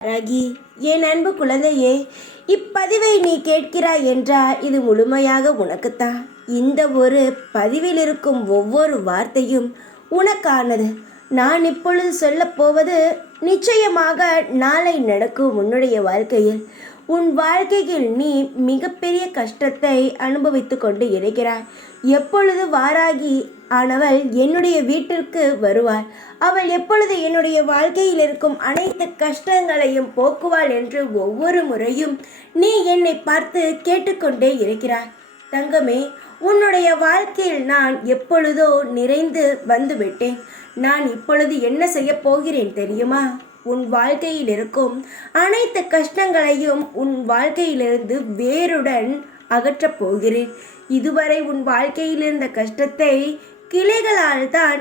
ரகி, என் அன்பு குழந்தையே, இப்பதிவை நீ கேட்கிறாய் என்றால் இது முழுமையாக உனக்குத்தான். இந்த ஒரு பதிவில் இருக்கும் ஒவ்வொரு வார்த்தையும் உனக்கானது. நான் இப்பொழுது சொல்லப்போவது நிச்சயமாக நாளை நடக்கும் உன்னுடைய வாழ்க்கையில். உன் வாழ்க்கையில் நீ மிகப்பெரிய கஷ்டத்தை அனுபவித்து கொண்டு இருக்கிறாய். எப்பொழுது வாராகி ஆனவள் என்னுடைய வீட்டிற்கு வருவாள், அவள் எப்பொழுது என்னுடைய வாழ்க்கையில் இருக்கும் அனைத்து கஷ்டங்களையும் போக்குவாள் என்று ஒவ்வொரு முறையும் நீ என்னை பார்த்து கேட்டுக்கொண்டே இருக்கிறாய். தங்கமே, உன்னுடைய வாழ்க்கையில் நான் எப்பொழுதோ நிறைந்து வந்துவிட்டேன். நான் இப்பொழுது என்ன செய்ய போகிறேன் தெரியுமா? உன் வாழ்க்கையில் இருக்கும் அனைத்து கஷ்டங்களையும் உன் வாழ்க்கையிலிருந்து வேருடன் அகற்றப் போகிறேன். இதுவரை உன் வாழ்க்கையில் இருந்த கஷ்டத்தை கிளைகளால் தான்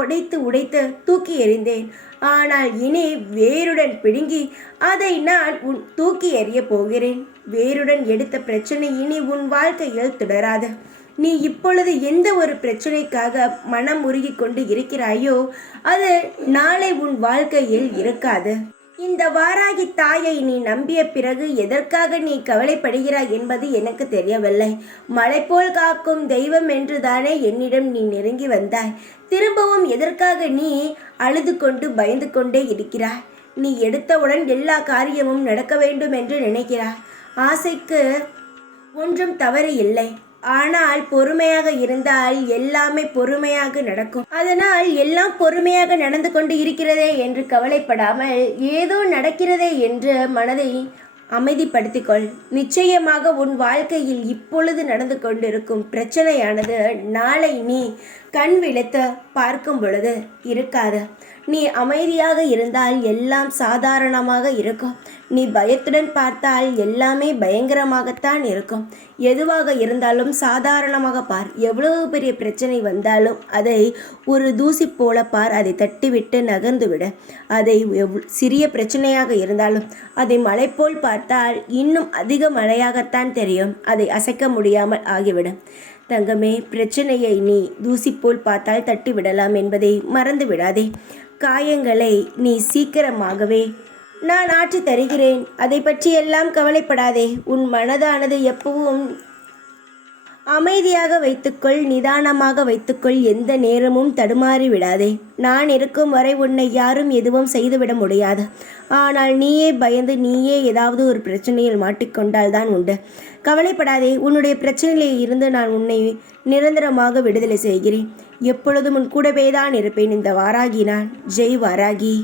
உடைத்து தூக்கி எறிந்தேன். ஆனால் இனி வேருடன் பிடுங்கி அதை நான் தூக்கி எறிய போகிறேன். வேருடன் எடுத்த பிரச்சனை இனி உன் வாழ்க்கையில் தொடராது. நீ இப்பொழுது எந்த ஒரு பிரச்சனைக்காக மனம் உருகி கொண்டு இருக்கிறாயோ அது நாளை உன் வாழ்க்கையில் இருக்காது. இந்த வாராகி தாயை நீ நம்பிய பிறகு எதற்காக நீ கவலைப்படுகிறாய் என்பது எனக்கு தெரியவில்லை. மலை போல் காக்கும் தெய்வம் என்று தானே என்னிடம் நீ நெருங்கி வந்தாய். திரும்பவும் எதற்காக நீ அழுது கொண்டு பயந்து கொண்டே இருக்கிறாய்? நீ எடுத்தவுடன் எல்லா காரியமும் நடக்க வேண்டும் என்று நினைக்கிறாய். ஆசைக்கு ஒன்றும் தவறு இல்லை. ஆனால் பொறுமையாக இருந்தால் எல்லாமே பொறுமையாக நடக்கும். அதனால் எல்லாம் பொறுமையாக நடந்து கொண்டு இருக்கிறதே என்று கவலைப்படாமல் ஏதோ நடக்கிறதே என்று மனதை அமைதிப்படுத்திக்கொள். நிச்சயமாக உன் வாழ்க்கையில் இப்பொழுது நடந்து கொண்டிருக்கும் பிரச்சனையானது நாளை நீ கண் விழித்து பார்க்கும் பொழுது இருக்காது. நீ அமைதியாக இருந்தால் எல்லாம் சாதாரணமாக இருக்கும். நீ பயத்துடன் பார்த்தால் எல்லாமே பயங்கரமாகத்தான் இருக்கும். எதுவாக இருந்தாலும் சாதாரணமாக பார். எவ்வளவு பெரிய பிரச்சனை வந்தாலும் அதை ஒரு தூசி போல பார். அதை தட்டிவிட்டு நகர்ந்துவிட. அதை சிறிய பிரச்சனையாக இருந்தாலும் அதை மலை போல் பார்த்தால் இன்னும் அதிக மழையாகத்தான் தெரியும். அதை அசைக்க முடியாமல் ஆகிவிடும். தங்கமே, பிரச்சனையை நீ தூசி போல் பார்த்தால் தட்டி விடலாம் என்பதை மறந்து விடாதே. காயங்களை நீ சீக்கிரமாகவே நான் ஆற்றி தருகிறேன். அதை பற்றி எல்லாம் கவலைப்படாதே. உன் மனதானது எப்பவும் அமைதியாக வைத்துக்கொள், நிதானமாக வைத்துக்கொள். எந்த நேரமும் தடுமாறி விடாதே. நான் இருக்கும் வரை உன்னை யாரும் எதுவும் செய்துவிட முடியாது. ஆனால் நீயே பயந்து நீயே ஏதாவது ஒரு பிரச்சனையில் மாட்டிக்கொண்டால் தான் உண்டு. கவலைப்படாதே. உன்னுடைய பிரச்சனையில் இருந்து நான் உன்னை நிரந்தரமாக விடுதலை செய்கிறேன். எப்பொழுதும் உன் கூடவே தான் இருப்பேன். இந்த வாராகி நான். ஜெய் வாராகி.